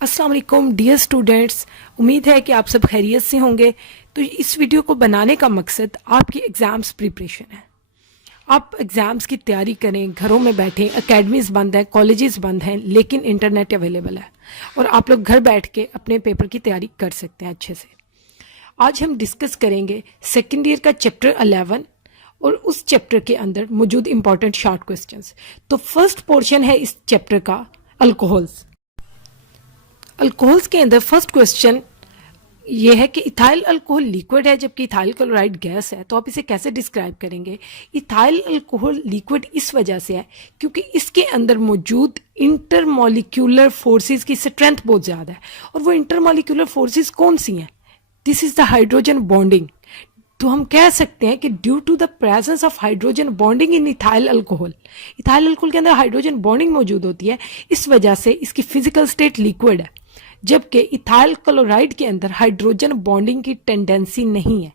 अस्सलाम वालेकुम dear students, उम्मीद है कि आप सब खैरियत से होंगे। तो इस वीडियो को बनाने का मकसद आपकी एग्ज़ाम्स प्रिपरेशन है। आप एग्ज़ाम्स की तैयारी करें, घरों में बैठें, एकेडमीज़ बंद हैं, कॉलेजेस बंद हैं, लेकिन इंटरनेट अवेलेबल है और आप लोग घर बैठ के अपने पेपर की तैयारी कर सकते हैं अच्छे से। आज हम डिस्कस करेंगे सेकेंड ईयर का चैप्टर 11 और उस चैप्टर के अंदर मौजूद इंपॉर्टेंट शॉर्ट क्वेश्चंस। तो फर्स्ट पोर्शन है इस चैप्टर का अल्कोहल्स। अल्कोहल्स के अंदर फर्स्ट क्वेश्चन ये है कि इथाइल अल्कोहल लिक्विड है जबकि इथाइल क्लोराइड गैस है, तो आप इसे कैसे डिस्क्राइब करेंगे। इथाइल अल्कोहल लिक्विड इस वजह से है क्योंकि इसके अंदर मौजूद इंटरमॉलिक्यूलर फोर्सेस की स्ट्रेंथ बहुत ज़्यादा है। और वो इंटरमॉलिक्यूलर फोर्सेस कौन सी हैं? This is the hydrogen bonding. तो हम कह सकते हैं कि due to the presence of hydrogen bonding in ethyl alcohol के अंदर हाइड्रोजन बॉन्डिंग मौजूद होती है, इस वजह से इसकी फिजिकल स्टेट लिक्विड है। जबकि इथाइल क्लोराइड के अंदर हाइड्रोजन बॉन्डिंग की टेंडेंसी नहीं है।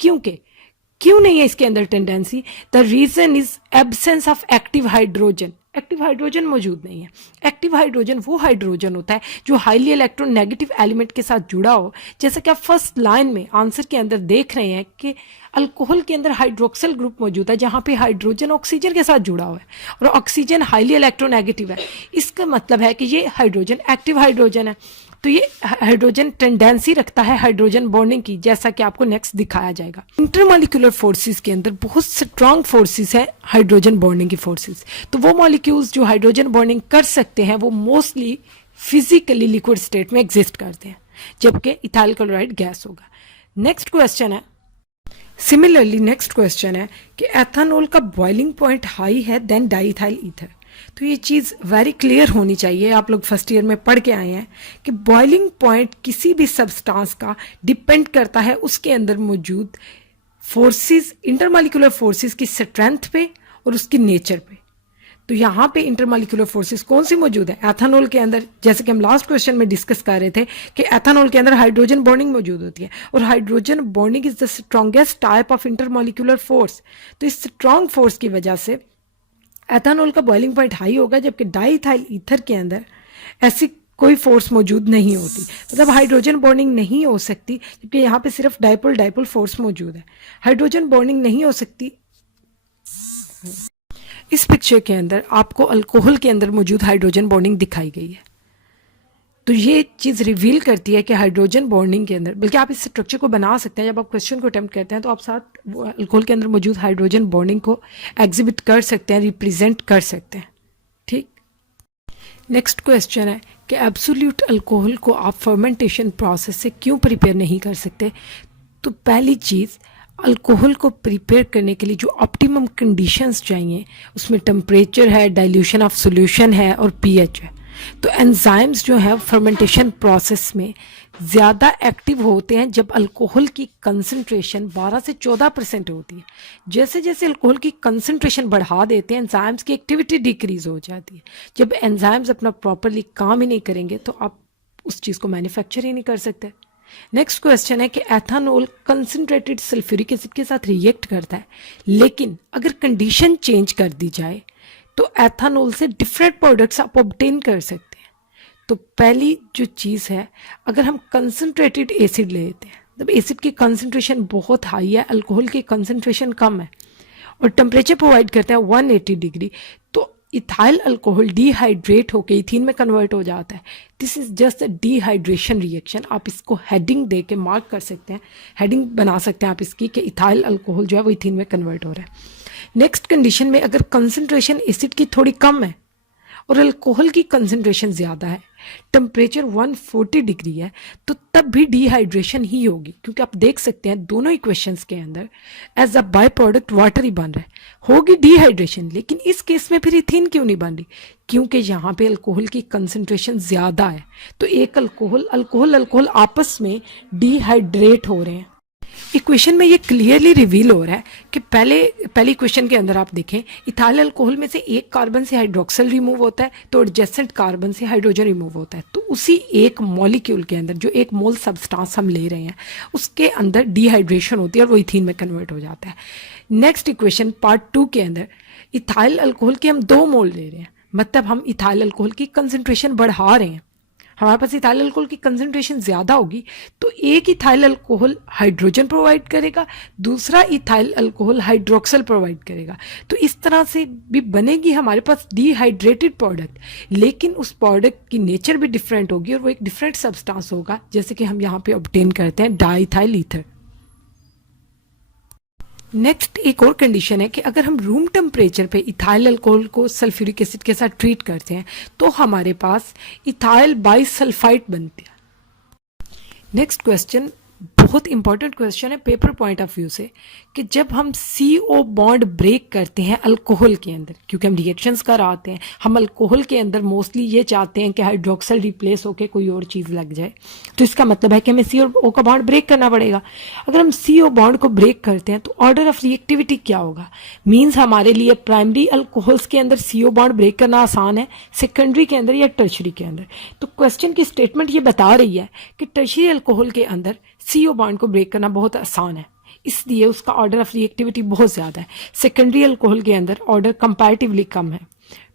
क्यों नहीं है इसके अंदर tendency? The reason is absence of active hydrogen. Active hydrogen मौजूद नहीं है। एक्टिव हाइड्रोजन वो हाइड्रोजन होता है जो हाईली इलेक्ट्रोनेगेटिव एलिमेंट के साथ जुड़ा हो। जैसा कि आप फर्स्ट लाइन में आंसर के अंदर देख रहे हैं कि अल्कोहल के अंदर हाइड्रोक्सिल ग्रुप मौजूद है जहां पे हाइड्रोजन ऑक्सीजन के साथ जुड़ा हुआ है और ऑक्सीजन हाईली इलेक्ट्रोनेगेटिव है। इसका मतलब है कि ये हाइड्रोजन एक्टिव हाइड्रोजन है। तो ये हाइड्रोजन टेंडेंसी रखता है हाइड्रोजन बॉन्डिंग की, जैसा कि आपको नेक्स्ट दिखाया जाएगा। इंटरमॉलिक्यूलर फोर्सेस के अंदर बहुत स्ट्रांग फोर्सेस है हाइड्रोजन बॉन्डिंग की फोर्सेस। तो वो मॉलिक्यूल्स जो हाइड्रोजन बॉन्डिंग कर सकते हैं वो मोस्टली फिजिकली लिक्विड स्टेट में एग्जिस्ट करते हैं, जबकि इथाइल क्लोराइड गैस होगा। नेक्स्ट क्वेश्चन है, सिमिलरली नेक्स्ट क्वेश्चन है कि एथेनॉल का बॉइलिंग पॉइंट हाई है देन डाईइथाइल ईथर। तो ये चीज़ वेरी क्लियर होनी चाहिए। आप लोग फर्स्ट ईयर में पढ़ के आए हैं कि बॉइलिंग पॉइंट किसी भी सब्सटेंस का डिपेंड करता है उसके अंदर मौजूद फोर्सेस, इंटरमॉलिक्यूलर फोर्सेस की स्ट्रेंथ पे और उसकी नेचर पे। तो यहाँ पे इंटरमॉलिक्यूलर फोर्सेस कौन सी मौजूद है एथेनॉल के अंदर? जैसे कि हम लास्ट क्वेश्चन में डिस्कस कर रहे थे कि एथेनॉल के अंदर हाइड्रोजन बॉन्डिंग मौजूद होती है और hydrogen bonding is the strongest type of intermolecular force. तो इस स्ट्रॉन्ग फोर्स की वजह से एथेनॉल का बॉइलिंग पॉइंट हाई होगा, जबकि डाईइथाइल ईथर के अंदर ऐसी कोई फोर्स मौजूद नहीं होती, मतलब हाइड्रोजन बॉन्डिंग नहीं हो सकती, जबकि यहाँ पे सिर्फ डाइपोल डाइपोल फोर्स मौजूद है। हाइड्रोजन बॉन्डिंग नहीं हो सकती। इस पिक्चर के अंदर आपको अल्कोहल के अंदर मौजूद हाइड्रोजन बॉन्डिंग दिखाई गई है। तो ये चीज़ रिवील करती है कि हाइड्रोजन बॉन्डिंग के अंदर, बल्कि आप इस स्ट्रक्चर को बना सकते हैं। जब आप क्वेश्चन को अटेम्प्ट करते हैं तो आप साथ अल्कोहल के अंदर मौजूद हाइड्रोजन बॉन्डिंग को एग्जिबिट कर सकते हैं, रिप्रेजेंट कर सकते हैं। ठीक। नेक्स्ट क्वेश्चन है कि एब्सोल्यूट अल्कोहल को आप फर्मेंटेशन प्रोसेस से क्यों प्रिपेयर नहीं कर सकते। तो पहली चीज़, अल्कोहल को प्रिपेयर करने के लिए जो ऑप्टिमम कंडीशंस चाहिए उसमें टेम्परेचर है, डाइल्यूशन ऑफ सॉल्यूशन है और पीएच है। तो एंजाइम्स जो है फर्मेंटेशन प्रोसेस में ज़्यादा एक्टिव होते हैं जब अल्कोहल की कंसंट्रेशन 12 से 14% होती है। जैसे जैसे अल्कोहल की कंसंट्रेशन बढ़ा देते हैं एंजाइम्स की एक्टिविटी डिक्रीज हो जाती है। जब एंजाइम्स अपना प्रॉपरली काम ही नहीं करेंगे तो आप उस चीज़ को मैन्युफैक्चर ही नहीं कर सकते। नेक्स्ट क्वेश्चन है कि एथेनॉल कंसंट्रेटेड सल्फ्यूरिक एसिड के साथ रिएक्ट करता है, लेकिन अगर कंडीशन चेंज कर दी जाए तो एथेनॉल से डिफरेंट प्रोडक्ट्स आप ऑब्टेन कर सकते हैं। तो पहली जो चीज़ है, अगर हम कंसंट्रेटेड एसिड लेते हैं, जब एसिड की कंसंट्रेशन बहुत हाई है, अल्कोहल की कंसंट्रेशन कम है और टेम्परेचर प्रोवाइड करता है 180 डिग्री, तो इथाइल अल्कोहल डिहाइड्रेट होकर इथीन में कन्वर्ट हो जाता है। This is just a dehydration reaction. आप इसको हेडिंग दे के मार्क कर सकते हैं, हेडिंग बना सकते हैं आप इसकी कि इथाइल अल्कोहल जो है वो इथीन में कन्वर्ट हो रहा है। नेक्स्ट कंडीशन में अगर कंसंट्रेशन एसिड की थोड़ी कम है और अल्कोहल की कंसंट्रेशन ज़्यादा है, टेम्परेचर 140 डिग्री है, तो तब भी डिहाइड्रेशन ही होगी, क्योंकि आप देख सकते हैं दोनों इक्वेशंस के अंदर as a by product water ही बन रहा है, होगी डिहाइड्रेशन। लेकिन इस केस में फिर इथीन क्यों नहीं बन रही? क्योंकि यहाँ पे अल्कोहल की कंसंट्रेशन ज़्यादा है, तो एक अल्कोहल आपस में डिहाइड्रेट हो रहे हैं। इक्वेशन में ये क्लियरली रिवील हो रहा है कि पहली इक्वेशन के अंदर आप देखें, इथाइल अल्कोहल में से एक कार्बन से हाइड्रोक्सिल रिमूव होता है तो एडजेसेंट कार्बन से हाइड्रोजन रिमूव होता है। तो उसी एक मॉलिक्यूल के अंदर जो एक मोल सब्सटेंस हम ले रहे हैं उसके अंदर डिहाइड्रेशन होती है और वो इथीन में कन्वर्ट हो जाता है। नेक्स्ट इक्वेशन पार्ट 2 के अंदर इथाइल अल्कोहल के हम 2 मोल ले रहे हैं, मतलब हम इथाइल अल्कोहल की कंसंट्रेशन बढ़ा रहे हैं। हमारे पास इथाइल अल्कोहल की कंसंट्रेशन ज़्यादा होगी तो एक इथाइल अल्कोहल हाइड्रोजन प्रोवाइड करेगा, दूसरा इथाइल अल्कोहल हाइड्रोक्सल प्रोवाइड करेगा। तो इस तरह से भी बनेगी हमारे पास डिहाइड्रेटेड प्रोडक्ट, लेकिन उस प्रोडक्ट की नेचर भी डिफरेंट होगी और वो एक डिफरेंट सब्सटेंस होगा, जैसे कि हम यहाँ पे ऑब्टेन करते हैं डाइथाइल ईथर। नेक्स्ट एक और कंडीशन है कि अगर हम रूम टेम्परेचर पे इथाइल अल्कोहल को सल्फ्यूरिक एसिड के साथ ट्रीट करते हैं तो हमारे पास इथाइल बाइसल्फाइड बनती है। नेक्स्ट क्वेश्चन बहुत इंपॉर्टेंट क्वेश्चन है पेपर पॉइंट ऑफ व्यू से, कि जब हम CO बॉन्ड ब्रेक करते हैं अल्कोहल के अंदर, क्योंकि हम रिएक्शंस कराते हैं, हम अल्कोहल के अंदर मोस्टली ये चाहते हैं कि हाइड्रोक्सल रिप्लेस होकर कोई और चीज़ लग जाए, तो इसका मतलब है कि हमें CO का बॉन्ड ब्रेक करना पड़ेगा। अगर हम CO बॉन्ड को ब्रेक करते हैं तो ऑर्डर ऑफ रिएक्टिविटी क्या होगा? मीन्स हमारे लिए प्राइमरी अल्कोहल्स के अंदर CO बॉन्ड ब्रेक करना आसान है, सेकेंडरी के अंदर या टर्शरी के अंदर। तो क्वेश्चन की स्टेटमेंट ये बता रही है कि टर्शरी अल्कोहल के अंदर CO बॉन्ड को ब्रेक करना बहुत आसान है, इसलिए उसका ऑर्डर ऑफ रिएक्टिविटी बहुत ज़्यादा है। सेकेंडरी अल्कोहल के अंदर ऑर्डर कंपैरेटिवली कम है,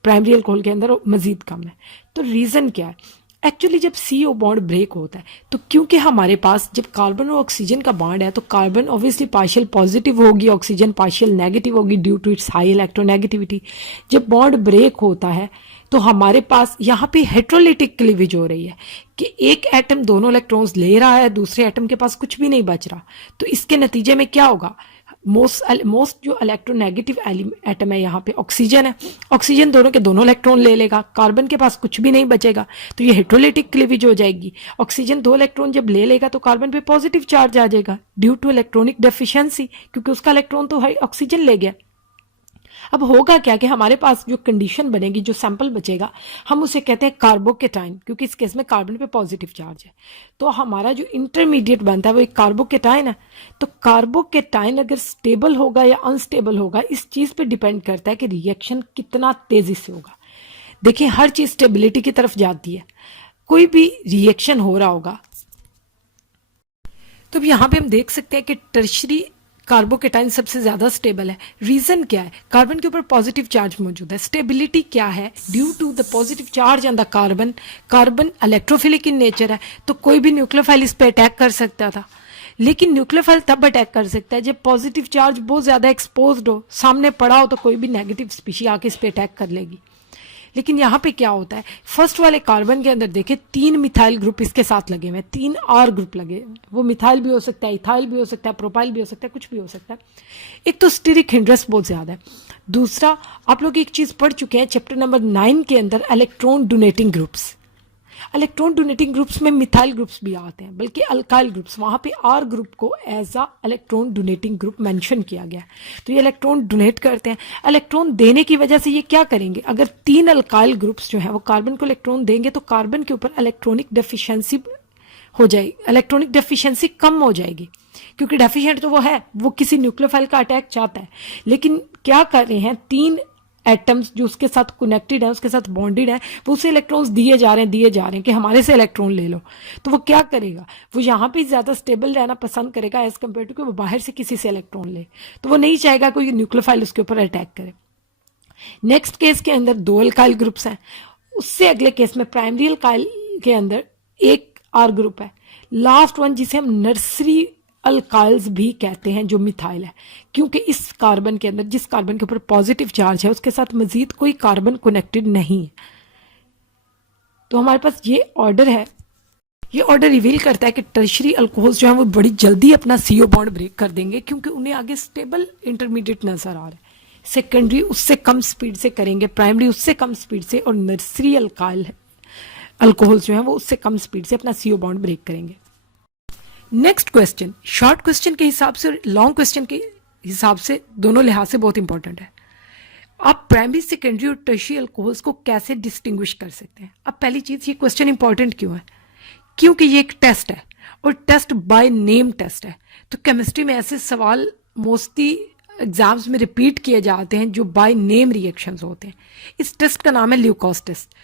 प्राइमरी अल्कोहल के अंदर मज़ीद कम है। तो रीज़न क्या है? एक्चुअली जब CO बॉन्ड ब्रेक होता है तो क्योंकि हमारे पास जब कार्बन और ऑक्सीजन का बॉन्ड है तो कार्बन ऑब्वियसली पार्शियल पॉजिटिव होगी, ऑक्सीजन पार्शियल नेगेटिव होगी due to its high electronegativity. जब बॉन्ड ब्रेक होता है तो हमारे पास यहाँ पे हेट्रोलिटिक क्लीवेज हो रही है कि एक एटम दोनों इलेक्ट्रॉन्स ले रहा है, दूसरे एटम के पास कुछ भी नहीं बच रहा। तो इसके नतीजे में क्या होगा? मोस्ट जो इलेक्ट्रोनेगेटिव एटम है यहाँ पे ऑक्सीजन है, ऑक्सीजन दोनों के दोनों इलेक्ट्रॉन ले लेगा, कार्बन के पास कुछ भी नहीं बचेगा, तो ये हेट्रोलिटिक क्लीवेज हो जाएगी। ऑक्सीजन 2 इलेक्ट्रॉन जब ले लेगा तो कार्बन पे पॉजिटिव चार्ज आ जाएगा ड्यू टू इलेक्ट्रॉनिक डेफिशिएंसी, क्योंकि उसका इलेक्ट्रॉन तो ऑक्सीजन ले गया। अब होगा क्या कि हमारे पास जो कंडीशन बनेगी, जो सैंपल बचेगा, हम उसे कहते हैं कार्बोकेटाइन, क्योंकि इस केस में कार्बन पे पॉजिटिव चार्ज है। तो हमारा जो इंटरमीडिएट बनता है वो एक कार्बोकेटाइन है। तो कार्बोकेटाइन अगर स्टेबल होगा या अनस्टेबल होगा, इस चीज़ पे डिपेंड करता है कि रिएक्शन कितना तेज़ी से होगा। देखिए हर चीज़ स्टेबिलिटी की तरफ जाती है, कोई भी रिएक्शन हो रहा होगा तो अब यहाँ पे हम देख सकते हैं कि टर्शरी कार्बोकेटाइन सबसे ज़्यादा स्टेबल है। रीज़न क्या है? कार्बन के ऊपर पॉजिटिव चार्ज मौजूद है। स्टेबिलिटी क्या है? Due to the positive charge on the carbon. Carbon electrophilic in nature है, तो कोई भी न्यूक्लियोफाइल इस पर अटैक कर सकता था, लेकिन न्यूक्लियोफाइल तब अटैक कर सकता है जब पॉजिटिव चार्ज बहुत ज़्यादा एक्सपोज्ड हो, सामने पड़ा हो, तो कोई भी नेगेटिव स्पीशी आके इस पर अटैक कर लेगी। लेकिन यहाँ पे क्या होता है, फर्स्ट वाले कार्बन के अंदर देखे 3 मिथाइल ग्रुप इसके साथ लगे हुए हैं, 3 R ग्रुप लगे हुए हैं। वो मिथाइल भी हो सकता है, इथाइल भी हो सकता है, प्रोपाइल भी हो सकता है, कुछ भी हो सकता है। एक तो स्टीरिक हिंड्रेस बहुत ज़्यादा है। दूसरा, आप लोग एक चीज़ पढ़ चुके हैं चैप्टर नंबर 9 के अंदर, electron donating groups. Electron donating groups में मिथाइल ग्रुप्स भी आते हैं, बल्कि अल्काइल ग्रुप्स, वहाँ पे R ग्रुप को as a electron donating group mention किया गया है। तो ये इलेक्ट्रॉन डोनेट करते हैं। इलेक्ट्रॉन देने की वजह से ये क्या करेंगे? अगर 3 अल्काइल ग्रुप्स जो हैं वो कार्बन को इलेक्ट्रॉन देंगे तो कार्बन के ऊपर इलेक्ट्रॉनिक डेफिशिएंसी हो जाएगी, इलेक्ट्रॉनिक डेफिशिएंसी कम हो जाएगी, क्योंकि डेफिशिएंट तो वो है, वो किसी न्यूक्लियोफाइल का अटैक चाहता है। लेकिन क्या कर रहे हैं, 3 एटम्स जो उसके साथ कनेक्टेड है, उसके साथ बॉन्डेड है, वो उसे इलेक्ट्रॉन्स दिए जा रहे हैं कि हमारे से इलेक्ट्रॉन ले लो। तो वो क्या करेगा? वो यहाँ पे ज़्यादा स्टेबल रहना पसंद करेगा एज कम्पेयर टू कि वो बाहर से किसी से इलेक्ट्रॉन ले। तो वो नहीं चाहेगा कोई न्यूक्लियोफाइल उसके ऊपर अटैक करे। नेक्स्ट केस के अंदर 2 अल्काइल ग्रुप्स हैं। उससे अगले केस में प्राइमरी अल्काइल के अंदर एक R ग्रुप है। लास्ट वन जिसे हम नर्सरी अल्काइल्स भी कहते हैं, जो मिथाइल है, क्योंकि इस कार्बन के अंदर, जिस कार्बन के ऊपर पॉजिटिव चार्ज है, उसके साथ मजीद कोई कार्बन कनेक्टेड नहीं है। तो हमारे पास ये ऑर्डर है, ये ऑर्डर रिवील करता है कि टर्शरी अल्कोहल्स जो हैं वो बड़ी जल्दी अपना CO बॉन्ड ब्रेक कर देंगे, क्योंकि उन्हें आगे स्टेबल इंटरमीडिएट नजर आ रहा है। सेकेंडरी उससे कम स्पीड से करेंगे, प्राइमरी उससे कम स्पीड से, और नर्सरी अल्कोहल्स जो हैं वो उससे कम स्पीड से अपना CO बॉन्ड ब्रेक करेंगे। नेक्स्ट क्वेश्चन शॉर्ट क्वेश्चन के हिसाब से और लॉन्ग क्वेश्चन के हिसाब से, दोनों लिहाज से बहुत इंपॉर्टेंट है। आप प्राइमरी, सेकेंडरी और टर्शियरी अल्कोहल्स को कैसे डिस्टिंग्विश कर सकते हैं? अब पहली चीज़, ये क्वेश्चन इंपॉर्टेंट क्यों है? क्योंकि ये एक टेस्ट है और टेस्ट बाय नेम टेस्ट है। तो केमिस्ट्री में ऐसे सवाल मोस्टली एग्जाम्स में रिपीट किए जाते हैं जो बाय नेम रिएक्शंस होते हैं। इस टेस्ट का नाम है ल्यूकोस टेस्ट।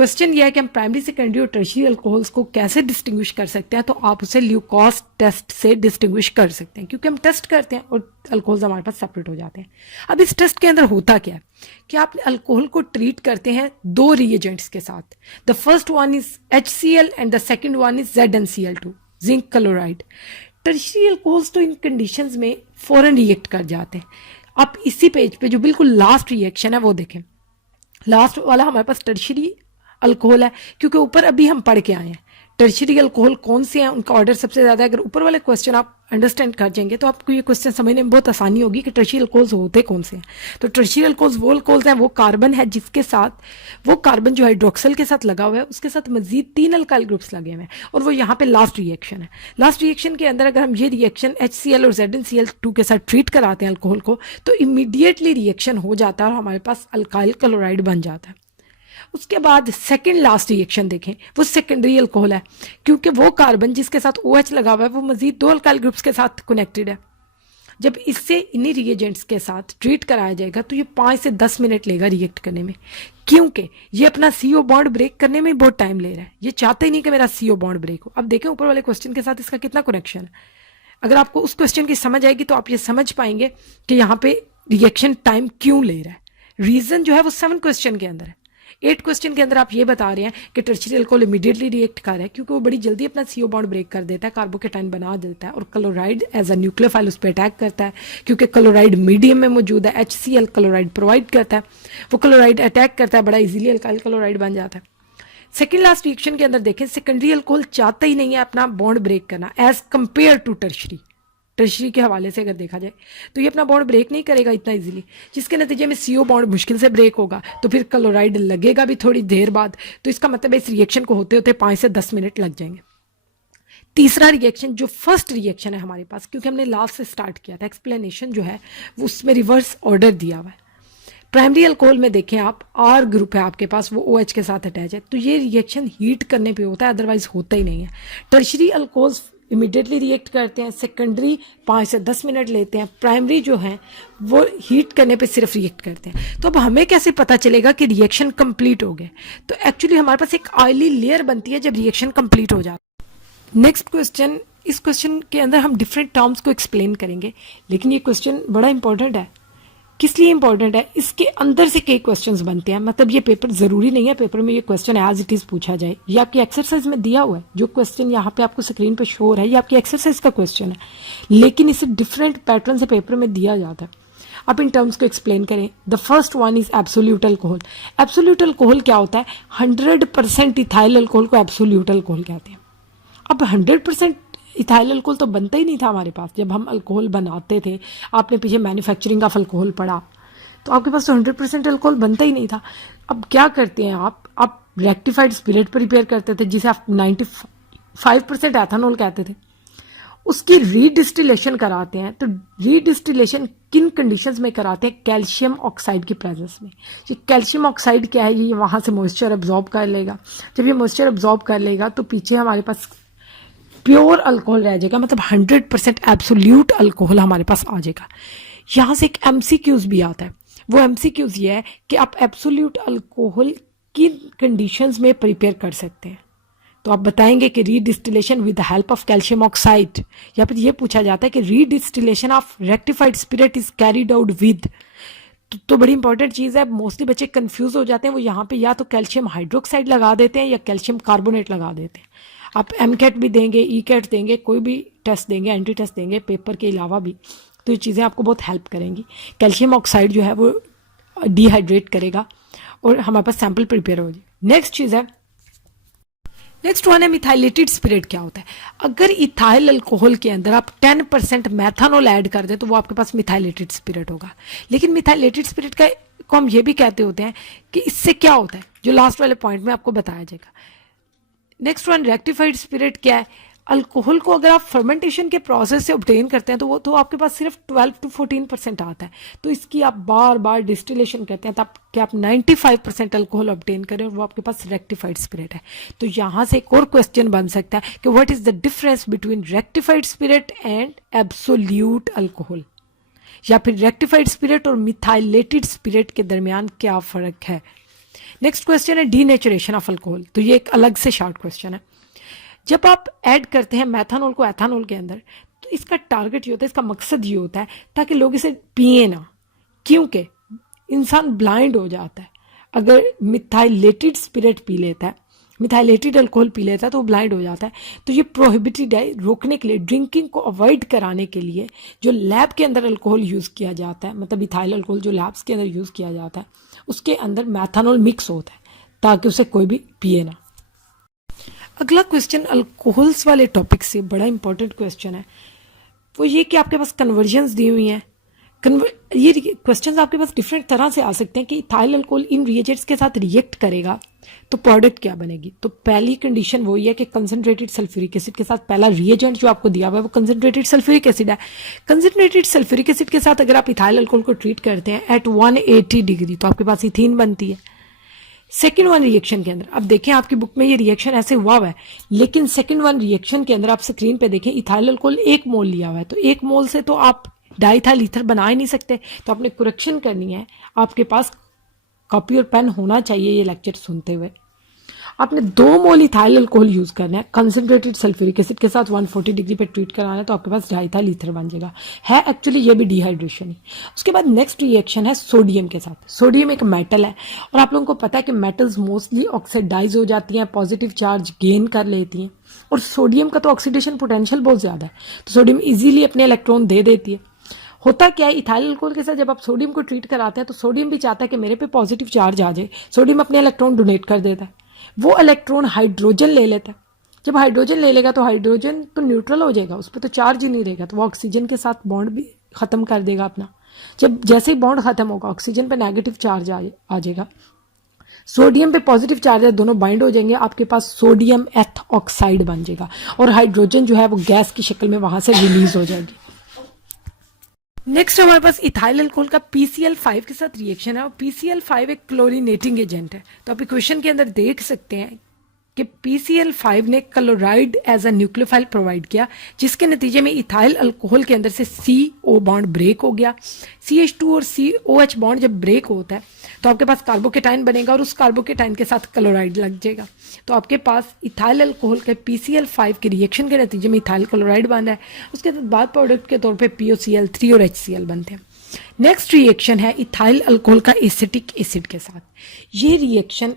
क्वेश्चन ये है कि हम प्राइमरी सेकेंडरी और टर्शियरी अल्कोहल्स को कैसे डिस्टिंग्विश कर सकते हैं, तो आप उसे ल्यूकॉस टेस्ट से डिस्टिंग्विश कर सकते हैं, क्योंकि हम टेस्ट करते हैं और अल्कोहल्स हमारे पास सेपरेट हो जाते हैं। अब इस टेस्ट के अंदर होता क्या है कि आप अल्कोहल को ट्रीट करते हैं दो रिएजेंट्स के साथ। The first one is HCl and the second one is ZnCl2, zinc chloride. Tertiary alcohols तो इन कंडीशंस में फौरन रिएक्ट कर जाते हैं। आप इसी पेज पे जो बिल्कुल लास्ट रिएक्शन है वो देखें, लास्ट वाला हमारे पास टर्शियरी अल्कोहल है, क्योंकि ऊपर अभी हम पढ़ के आए हैं टर्शियरी अल्कोहल कौन से हैं, उनका ऑर्डर सबसे ज़्यादा है। अगर ऊपर वाले क्वेश्चन आप अंडरस्टैंड कर जाएंगे तो आपको ये क्वेश्चन समझने में बहुत आसानी होगी कि टर्शियरी अल्कोहल्स होते कौन से हैं। तो टर्शियरी अल्कोहल्स वो अल्कोहल्स हैं, वो कार्बन है जिसके साथ, वो कार्बन जो हाइड्रोक्सल के साथ लगा हुआ है, उसके साथ मजीद 3 अल्काइल ग्रुप्स लगे हुए हैं, और वो यहाँ पे लास्ट रिएक्शन है। लास्ट रिएक्शन के अंदर अगर हम ये रिएक्शन HCl और ZnCl2 के साथ ट्रीट कराते हैं अल्कोहल को, तो इमीडिएटली रिएक्शन हो जाता है और हमारे पास अल्काइल क्लोराइड बन जाता है। उसके बाद सेकेंड लास्ट रिएक्शन देखें, वो सेकेंडरी अल्कोहल है, क्योंकि वो कार्बन जिसके साथ OH लगा हुआ है वो मजीद 2 अल्काइल ग्रुप्स के साथ कनेक्टेड है। जब इससे इन्हीं रिएजेंट्स के साथ ट्रीट कराया जाएगा तो ये 5 से 10 मिनट लेगा रिएक्ट करने में, क्योंकि ये अपना CO बॉन्ड ब्रेक करने में बहुत टाइम ले रहा है। ये चाहते ही नहीं कि मेरा CO बॉन्ड ब्रेक हो। अब देखें ऊपर वाले क्वेश्चन के साथ इसका कितना कनेक्शन है। अगर आपको उस क्वेश्चन की समझ आएगी तो आप ये समझ पाएंगे कि यहाँ पे रिएक्शन टाइम क्यों ले रहा है। रीजन जो है वो 7 क्वेश्चन के अंदर है। 8 क्वेश्चन के अंदर आप ये बता रहे हैं कि टर्शियरी अल्कोहल इमीडिएटली रिएक्ट कर रहा है, क्योंकि वो बड़ी जल्दी अपना CO बॉन्ड ब्रेक कर देता है, कार्बोकेटाइन बना देता है, और क्लोराइड एज अ न्यूक्लियोफाइल उस पर अटैक करता है, क्योंकि क्लोराइड मीडियम में मौजूद है। HCl क्लोराइड प्रोवाइड करता है, वो क्लोराइड अटैक करता है, बड़ा इजीली अल्काइल क्लोराइड बन जाता है। सेकेंड लास्ट रिएक्शन के अंदर देखें, सेकेंडरी अल्कोहल चाहता ही नहीं है अपना बॉन्ड ब्रेक करना as compare to tertiary. Tertiary के हवाले से अगर देखा जाए तो ये अपना बॉन्ड ब्रेक नहीं करेगा इतना इजीली, जिसके नतीजे में CO बॉन्ड मुश्किल से ब्रेक होगा, तो फिर क्लोराइड लगेगा भी थोड़ी देर बाद। तो इसका मतलब इस रिएक्शन को होते होते 5 से 10 मिनट लग जाएंगे। तीसरा रिएक्शन जो फर्स्ट रिएक्शन है हमारे पास, क्योंकि हमने लास्ट से स्टार्ट किया था, एक्सप्लेनेशन जो है वो उसमें रिवर्स ऑर्डर दिया हुआ है। प्राइमरी अल्कोहल में देखें आप, R ग्रुप है आपके पास, वो OH के साथ अटैच है, तो ये रिएक्शन हीट करने पे होता है, अदरवाइज होता ही नहीं है। टर्शियरी अल्कोहल्स इमीडिएटली रिएक्ट करते हैं, सेकेंडरी 5 से 10 मिनट लेते हैं, प्राइमरी जो है वो हीट करने पे सिर्फ रिएक्ट करते हैं। तो अब हमें कैसे पता चलेगा कि रिएक्शन कंप्लीट हो गए? तो एक्चुअली हमारे पास एक ऑयली लेयर बनती है जब रिएक्शन कंप्लीट हो जाता है। नेक्स्ट क्वेश्चन, इस क्वेश्चन के अंदर हम डिफरेंट टर्म्स को एक्सप्लेन करेंगे, लेकिन ये क्वेश्चन बड़ा इंपॉर्टेंट है। किस लिए इंपॉर्टेंट है? इसके अंदर से कई क्वेश्चंस बनते हैं, मतलब ये पेपर जरूरी नहीं है पेपर में ये क्वेश्चन एज इट इज पूछा जाए। ये आपकी एक्सरसाइज में दिया हुआ है, जो क्वेश्चन यहाँ पे आपको स्क्रीन पे शो हो रहा है ये आपकी एक्सरसाइज का क्वेश्चन है, लेकिन इसे डिफरेंट पैटर्न से पेपर में दिया जाता है। अब इन टर्म्स को एक्सप्लेन करें। The first one is absolute alcohol. Absolute alcohol क्या होता है? 100% इथाइल अल्कोहल को एब्सोल्यूट अल्कोहल कहते हैं। अब 100% इथाइल अल्कोहल तो बनता ही नहीं था हमारे पास जब हम अल्कोहल बनाते थे। आपने पीछे मैन्युफैक्चरिंग ऑफ अल्कोहल पढ़ा, तो आपके पास तो 100% अल्कोहल बनता ही नहीं था। अब क्या करते हैं आप रेक्टिफाइड स्पिरिट प्रिपेयर करते थे, जिसे आप 95% एथेनॉल कहते थे, उसकी रीडिस्टिलेशन कराते हैं। तो रीडिस्टिलेशन किन कंडीशंस में कराते हैं? कैल्शियम ऑक्साइड की प्रेजेंस में। ये कैल्शियम ऑक्साइड क्या है? ये वहाँ से मॉइस्चर अब्जॉर्ब कर लेगा। जब ये मॉइस्चर अब्जॉर्ब कर लेगा तो पीछे हमारे पास प्योर अल्कोहल रह जाएगा, मतलब 100% एब्सोल्यूट अल्कोहल हमारे पास आ जाएगा। यहाँ से एक MCQs भी आता है। वो MCQs ये है कि आप एब्सोल्यूट अल्कोहल किन कंडीशंस में प्रिपेयर कर सकते हैं। तो आप बताएंगे कि redistillation with the help of calcium oxide, या फिर ये पूछा जाता है कि redistillation of rectified spirit is carried out with. तो बड़ी इंपॉर्टेंट चीज़ है, मोस्टली बच्चे कंफ्यूज हो जाते हैं। वो यहाँ पे या तो कैल्शियम हाइड्रोक्साइड लगा देते हैं या कैल्शियम कार्बोनेट लगा देते हैं। आप MCAT भी देंगे, ECAT देंगे, कोई भी टेस्ट देंगे, एंट्री टेस्ट देंगे पेपर के अलावा भी, तो ये चीज़ें आपको बहुत हेल्प करेंगी। कैल्शियम ऑक्साइड जो है वो डिहाइड्रेट करेगा और हमारे पास सैंपल प्रिपेयर हो जाए। नेक्स्ट चीज़ है, नेक्स्ट वन है मिथाइलेटेड स्पिरिट। क्या होता है? अगर इथाइल अल्कोहल के अंदर आप 10% मैथानॉल ऐड कर दें तो वो आपके पास मिथाइलेटेड स्पिरिट होगा। लेकिन मिथाइलेटेड स्पिरिट को हम ये भी कहते होते हैं कि इससे क्या होता है, जो लास्ट वाले पॉइंट में आपको बताया जाएगा। नेक्स्ट वन रेक्टिफाइड स्पिरिट क्या है? अल्कोहल को अगर आप फर्मेंटेशन के प्रोसेस से ऑब्टेन करते हैं तो वो तो आपके पास सिर्फ 12 to 14% आता है। तो इसकी आप बार बार डिस्टिलेशन करते हैं तब कि आप 95% अल्कोहल ऑब्टेन करें और वो आपके पास रेक्टिफाइड स्पिरिट है। तो यहाँ से एक और क्वेश्चन बन सकता है कि what is the difference between rectified spirit and absolute alcohol, या फिर रेक्टिफाइड स्पिरिट और मिथाइलेटेड स्पिरिट के दरमियान क्या फ़र्क है। नेक्स्ट क्वेश्चन है डीनेचुरेशन ऑफ अल्कोहल। तो ये एक अलग से शॉर्ट क्वेश्चन है। जब आप ऐड करते हैं मैथनॉल को एथेनॉल के अंदर, तो इसका टारगेट ये होता है, इसका मकसद ये होता है ताकि लोग इसे पिए ना, क्योंकि इंसान ब्लाइंड हो जाता है अगर मिथाइलेटेड स्पिरिट पी लेता है, मिथाइलेटेड अल्कोहल पी लेता है तो वो ब्लाइंड हो जाता है। तो ये प्रोहिबिटेड है। रोकने के लिए, ड्रिंकिंग को अवॉइड कराने के लिए जो लैब के अंदर अल्कोहल यूज़ किया जाता है, मतलब इथाइल अल्कोहल जो लैब्स के अंदर यूज़ किया जाता है, उसके अंदर मैथनॉल मिक्स होता है ताकि उसे कोई भी पिए ना। अगला क्वेश्चन अल्कोहल्स वाले टॉपिक से बड़ा इंपॉर्टेंट क्वेश्चन है, वो ये कि आपके पास कन्वर्जन्स दी हुई हैं। ये क्वेश्चंस आपके पास डिफरेंट तरह से आ सकते हैं कि इथाइल अल्कोहल इन रिएजेंट्स के साथ रिएक्ट करेगा तो प्रोडक्ट क्या बनेगी। तो पहली कंडीशन वही है कि कंसंट्रेटेड सल्फ्यूरिक एसिड के साथ पहला रिएजेंट जो आपको दिया हुआ है वो कंसंट्रेटेड सल्फ्यूरिक एसिड है। कंसंट्रेटेड सल्फ्यूरिक एसिड के साथ अगर आप इथाइल अल्कोहल को ट्रीट करते हैं एट 180 डिग्री तो आपके पास इथीन बनती है। सेकेंड वन रिएक्शन के अंदर अब देखें, आपकी बुक में ये रिएक्शन ऐसे हुआ है, लेकिन सेकेंड वन रिएक्शन के अंदर आप स्क्रीन पे देखें इथाइल अल्कोहल 1 मोल लिया हुआ है, तो 1 मोल से तो आप डाइथाइल ईथर बना ही नहीं सकते। तो आपने करेक्शन करनी है। आपके पास कॉपी और पेन होना चाहिए ये लेक्चर सुनते हुए। आपने 2 मोल इथाइल अल्कोहल यूज करना है कंसंट्रेटेड सल्फ्यूरिक एसिड के साथ 140 डिग्री पे ट्रीट कराना है तो आपके पास डाइथाइल ईथर बन जाएगा। है एक्चुअली ये भी डिहाइड्रेशन है। उसके बाद नेक्स्ट रिएक्शन है सोडियम के साथ। सोडियम एक मेटल है और आप लोगों को पता है कि मेटल्स मोस्टली ऑक्सीडाइज हो जाती हैं, पॉजिटिव चार्ज गेन कर लेती हैं, और सोडियम का तो ऑक्सीडेशन पोटेंशियल बहुत ज़्यादा है, तो सोडियम ईजिली अपने इलेक्ट्रॉन दे देती है। होता क्या है, इथाइल अल्कोहल के साथ जब आप सोडियम को ट्रीट कराते हैं तो सोडियम भी चाहता है कि मेरे पे पॉजिटिव चार्ज आ जाए, सोडियम अपने इलेक्ट्रॉन डोनेट कर देता है, वो इलेक्ट्रॉन हाइड्रोजन ले लेता है। जब हाइड्रोजन ले लेगा तो हाइड्रोजन तो न्यूट्रल हो जाएगा, उस पर तो चार्ज ही नहीं रहेगा, तो वो ऑक्सीजन के साथ बॉन्ड भी खत्म कर देगा अपना। जब जैसे ही बॉन्ड खत्म होगा ऑक्सीजन पे नेगेटिव चार्ज आ जाएगा, सोडियम पे पॉजिटिव चार्ज है, दोनों बाइंड हो जाएंगे, आपके पास सोडियम एथ ऑक्साइड बन जाएगा और हाइड्रोजन जो है वो गैस की शक्ल में वहां से रिलीज हो जाएगी। नेक्स्ट हमारे पास इथाइल अल्कोहल का PCl5 के साथ रिएक्शन है और PCl5 एक क्लोरीनेटिंग एजेंट है। तो आप इक्वेशन के अंदर देख सकते हैं कि PCl5 ने chloride as a nucleophile provide किया, जिसके नतीजे में इथाइल अल्कोहल के अंदर से CO बॉन्ड ब्रेक हो गया। CH2 और COH बॉन्ड जब ब्रेक होता है तो आपके पास कार्बोकेटाइन बनेगा और उस कार्बोकेटाइन के साथ क्लोराइड लग जाएगा। तो आपके पास इथाइल अल्कोहल के PCl5 के रिएक्शन के नतीजे में इथाइल क्लोराइड बन रहा है, उसके बाद प्रोडक्ट के तौर पे POCl3 और HCl बनते हैं। नेक्स्ट रिएक्शन है इथाइल अल्कोहल का एसिटिक एसिड के साथ। ये रिएक्शन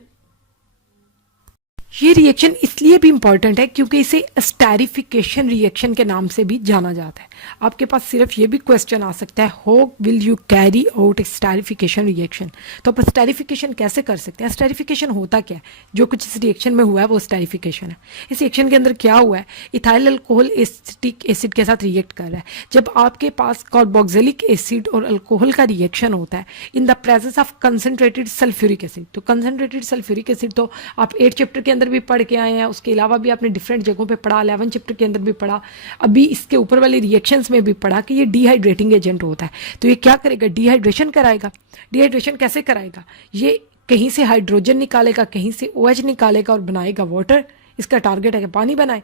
इसलिए भी इंपॉर्टेंट है क्योंकि इसे एस्टेरिफिकेशन रिएक्शन के नाम से भी जाना जाता है। आपके पास सिर्फ ये भी क्वेश्चन आ सकता है, how will you carry out esterification reaction. तो आप एस्टेरिफिकेशन कैसे कर सकते हैं? एस्टेरिफिकेशन होता क्या है? जो कुछ इस रिएक्शन में हुआ है वो एस्टेरिफिकेशन है। इस रिएक्शन के अंदर क्या हुआ है, इथाइल अल्कोहल एसिटिक एसिड के साथ रिएक्ट कर रहा है। जब आपके पास कार्बोक्सिलिक एसिड और अल्कोहल का रिएक्शन होता है in the presence of concentrated sulphuric acid, तो कंसंट्रेटेड सल्फ्यूरिक एसिड तो आप 8 चैप्टर के अंदर भी पढ़ के आए हैं, उसके अलावा भी आपने डिफरेंट जगहों पे पढ़ा, 11 चैप्टर के अंदर भी पढ़ा, अभी इसके ऊपर वाले रिएक्शंस में भी पढ़ा कि ये डिहाइड्रेटिंग एजेंट होता है। तो ये क्या करेगा, डिहाइड्रेशन कराएगा। डिहाइड्रेशन कैसे कराएगा, ये कहीं से हाइड्रोजन निकालेगा, कहीं से OH निकालेगा और बनाएगा वाटर। इसका टारगेट है कि पानी बनाए।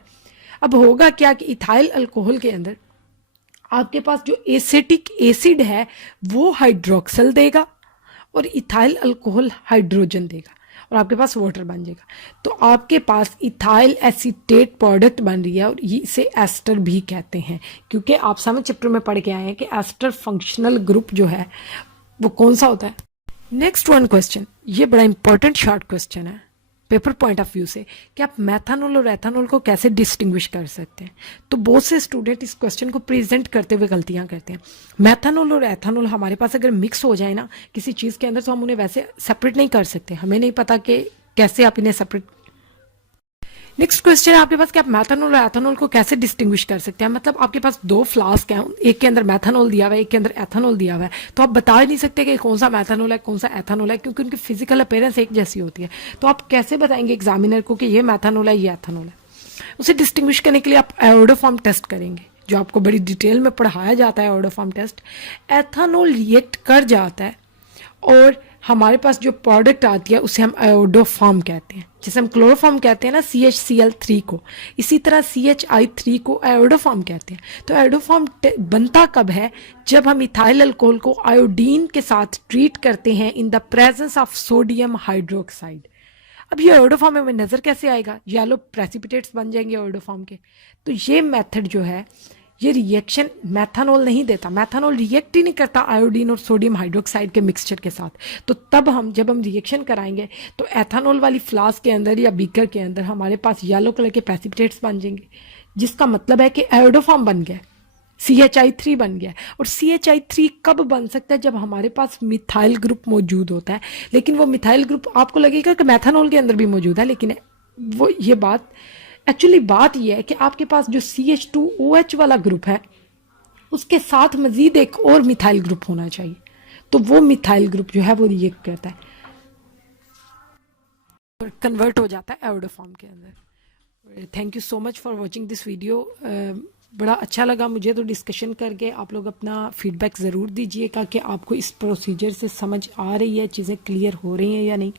अब होगा क्या कि इथाइल अल्कोहल के अंदर आपके पास जो एसिटिक एसिड है वो हाइड्रोक्सल देगा और इथाइल अल्कोहल हाइड्रोजन देगा और आपके पास वाटर बन जाएगा। तो आपके पास इथाइल एसीटेट प्रोडक्ट बन रही है और इसे एस्टर भी कहते हैं, क्योंकि आप 7 चैप्टर में पढ़ के आए हैं कि एस्टर फंक्शनल ग्रुप जो है वो कौन सा होता है। नेक्स्ट वन क्वेश्चन, ये बड़ा इंपॉर्टेंट शॉर्ट क्वेश्चन है पेपर पॉइंट ऑफ व्यू से कि आप मैथनॉल और एथनॉल को कैसे डिस्टिंग्विश कर सकते हैं। तो बहुत से स्टूडेंट इस क्वेश्चन को प्रेजेंट करते हुए गलतियां करते हैं। मैथनॉल और एथनॉल हमारे पास अगर मिक्स हो जाए ना किसी चीज़ के अंदर तो हम उन्हें वैसे सेपरेट नहीं कर सकते, हमें नहीं पता कि कैसे आप इन्हें सेपरेट। नेक्स्ट क्वेश्चन है आपके पास कि आप मैथनॉल और एथनॉल को कैसे डिस्टिंग्विश कर सकते हैं। मतलब आपके पास 2 फ्लास्क हैं, एक के अंदर मैथनॉल दिया हुआ है, एक के अंदर एथनॉल दिया हुआ है, तो आप बता ही नहीं सकते कि कौन सा मैथनॉल है कौन सा एथनॉल है, क्योंकि उनकी फिजिकल अपीयरेंस एक जैसी होती है। तो आप कैसे बताएंगे एग्जामिनर को कि ये मैथनॉल है ये एथनॉल है। उसे डिस्टिंग्विश करने के लिए आप आयोडोफॉर्म टेस्ट करेंगे, जो आपको बड़ी डिटेल में पढ़ाया जाता है। आयोडोफॉर्म टेस्ट, एथनॉल रिएक्ट कर जाता है और हमारे पास जो प्रोडक्ट आती है उसे हम आयोडोफॉर्म कहते हैं। जैसे हम क्लोरोफॉर्म कहते हैं ना CHCl3 को, इसी तरह CHI3 को आयोडोफॉर्म कहते हैं। तो आयोडोफॉर्म बनता कब है? जब हम इथाइल अल्कोहल को आयोडीन के साथ ट्रीट करते हैं in the presence of sodium hydroxide. अब ये आयोडोफॉर्म में नज़र कैसे आएगा? येलो प्रेसिपिटेट्स बन जाएंगे आयोडोफॉर्म के। तो ये मेथड जो है, ये रिएक्शन मैथानॉल नहीं देता, मैथानॉल रिएक्ट ही नहीं करता आयोडीन और सोडियम हाइड्रोक्साइड के मिक्सचर के साथ। तो तब हम जब हम रिएक्शन कराएंगे तो एथानॉल वाली फ्लास्क के अंदर या बीकर के अंदर हमारे पास येलो कलर के प्रेसिपिटेट्स बन जाएंगे, जिसका मतलब है कि आयोडोफॉर्म बन गया, CHI3 बन गया। और CHI3 कब बन सकता है? जब हमारे पास मिथाइल ग्रुप मौजूद होता है। लेकिन वो मिथाइल ग्रुप आपको लगेगा कि मैथानॉल के अंदर भी मौजूद है, लेकिन वो ये बात एक्चुअली बात ये है कि आपके पास जो CH2OH वाला ग्रुप है उसके साथ मजीद एक और मिथाइल ग्रुप होना चाहिए, तो वो मिथाइल ग्रुप जो है वो रिएक्ट करता है और कन्वर्ट हो जाता है आयोडोफॉर्म के अंदर। Thank you so much for watching this video. बड़ा अच्छा लगा मुझे तो डिस्कशन करके। आप लोग अपना फीडबैक ज़रूर दीजिएगा कि आपको इस प्रोसीजर से समझ आ रही है, चीज़ें क्लियर हो रही हैं या नहीं।